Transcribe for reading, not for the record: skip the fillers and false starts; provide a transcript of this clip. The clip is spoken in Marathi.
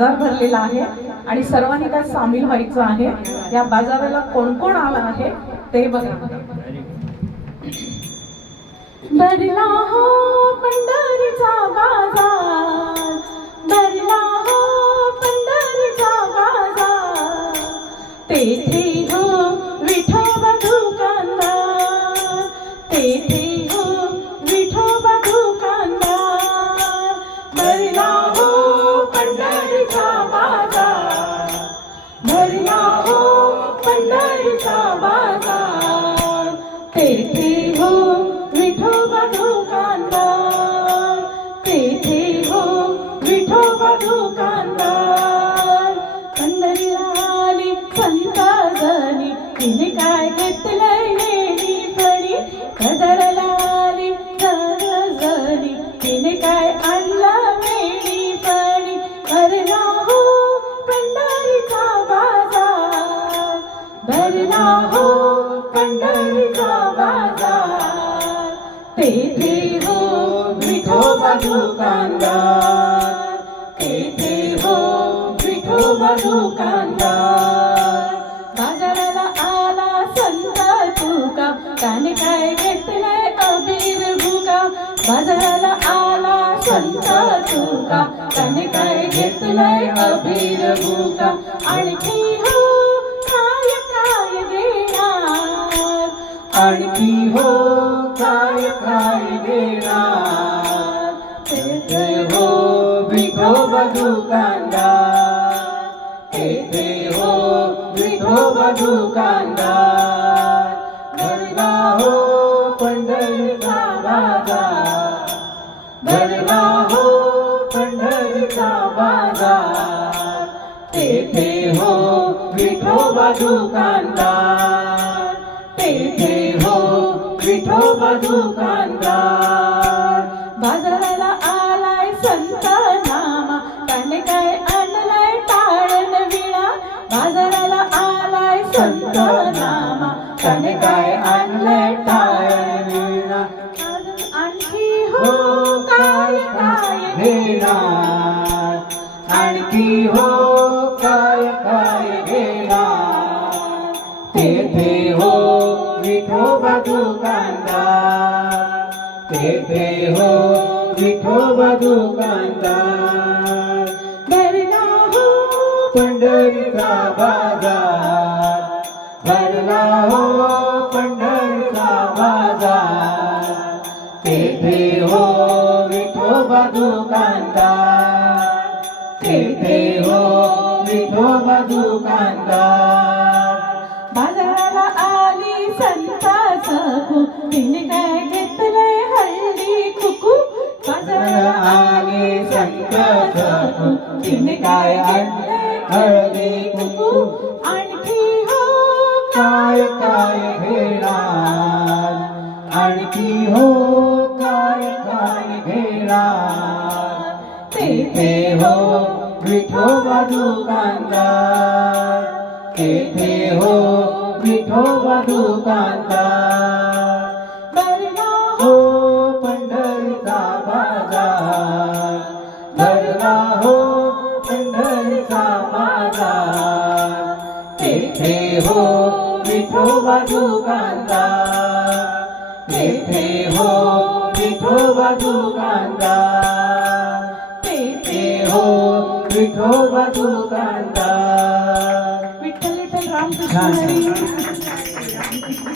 बाजार भरलेला आहे आणि सर्वांनी त्यात सामील व्हायचं आहे। या बाजाराला कोण कोण आला आहे ते बघा। भरला हो पंढरीचा बाजार, भरला हो पंढरीचा बाजार, तेथे हो विठोबा दुकानदार, तेथे हो विठोबा दुकानदार। भरला हो पंढरीचा बाजार, भरला हो पंढरीचा बाजार, तेथे हो विठोबा दुकानदार, तेथे हो विठोबा दुकानदार। पंढरीला आली संताजनी, तिने काय घेतलंय नेडी फणी, गजराला आली जनी, तिने काय आणलं मेडी फणी। भरला हो पंढरीचा बाजार, भरला हो पंढरीचा बाजार, तेथे हो विठोबा दुकानदार, तेथे हो विठोबा दुकानदार। बाजाराला आला संत तुका, त्याने काय घेतलंय अबीर भुका, बाजाराला आला संत तुका, त्याने काय घेतलंय अबीर भुका। आणखी हो काय काय घेणार, आणखी हो काय काय घेणार, तेथे हो विठोबा दुकानदार, तेथे हो विठोबा दुकानदार। भरला हो पंढरीचा बाजार, भरला हो पंढरीचा बाजार, तेथे हो विठोबा दुकानदार, तेथे हो विठोबा दुकानदार। बाजाराला आलाय संत नामा, त्याने काय आणलाय टाळण विणा, बाजाराला आलाय संत नामा, त्याने काय आणलाय टाळण विणा। आणखी हो काय काय घेणार, आणखी हो काय काय घेणार, तेथे हो विठोबा दुकानदार, तेथे हो विठोबा दुकानदार। भरला हो पंढरीचा बाजार, भरला हो पंढरीचा बाजार, तेथे हो विठोबा दुकानदार, तेथे हो विठोबा दुकानदार। बाजाराला आली संता सखू, तिने काय घेतलंय हळदी कुकू, बाजाराला आली संता सखू, तिने काय आणलंय हळदी कुकू। आणखी हो काय काय घेणार, आणखी हो काय काय घेणार, तेथे हो विठोबा दुकानदार, तेथे हो विठोबा दुकानदार। भरला हो पंढरीचा बाजार, भरला हो पंढरीचा बाजार, तेथे हो विठोबा दुकानदार, तेथे हो विठोबा दुकानदार, तेथे हो विठोबा दुकानदार। विठ्ठल विठ्ठल रामकृष्ण हरी।